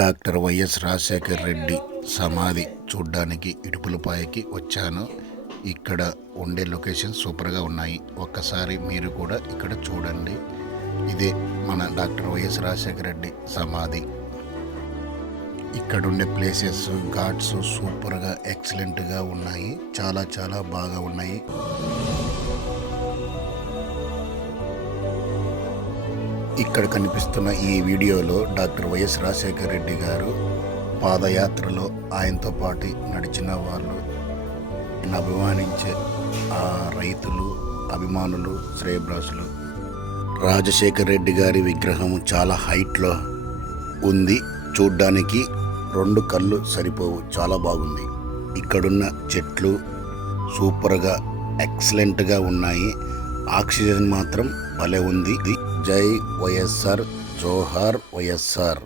Doctor YS Rajasekhar Reddy సమాధి చూడ్డానికి ఇడుపులపాయకి వచ్చాను. ఇక్కడ ఉండే లొకేషన్ సూపర్గా ఉన్నాయి. ఒక్కసారి మీరు కూడా ఇక్కడ చూడండి. ఇదే మన డాక్టర్ వైఎస్ రాజశేఖర్ రెడ్డి సమాధి. ఇక్కడ ఉండే ప్లేసెస్, ఘాట్స్ సూపర్గా ఎక్సలెంట్గా ఉన్నాయి. చాలా చాలా బాగా ఉన్నాయి. ఇక్కడ కనిపిస్తున్న ఈ వీడియోలో డాక్టర్ వైఎస్ రాజశేఖర్ రెడ్డి గారు పాదయాత్రలో ఆయనతో పాటు నడిచిన వాళ్ళు, అభిమానించే ఆ రైతులు, అభిమానులు, శ్రేయభిలాషులు. రాజశేఖర్ రెడ్డి గారి విగ్రహం చాలా హైట్లో ఉంది. చూడ్డానికి 2 కళ్ళు సరిపోవు, చాలా బాగుంది. ఇక్కడున్న చెట్లు సూపర్గా ఎక్సలెంట్గా ఉన్నాయి. ఆక్సిజన్ మాత్రం భలే ఉంది. జై వైఎస్ఆర్, జోహార్ వైఎస్ఆర్.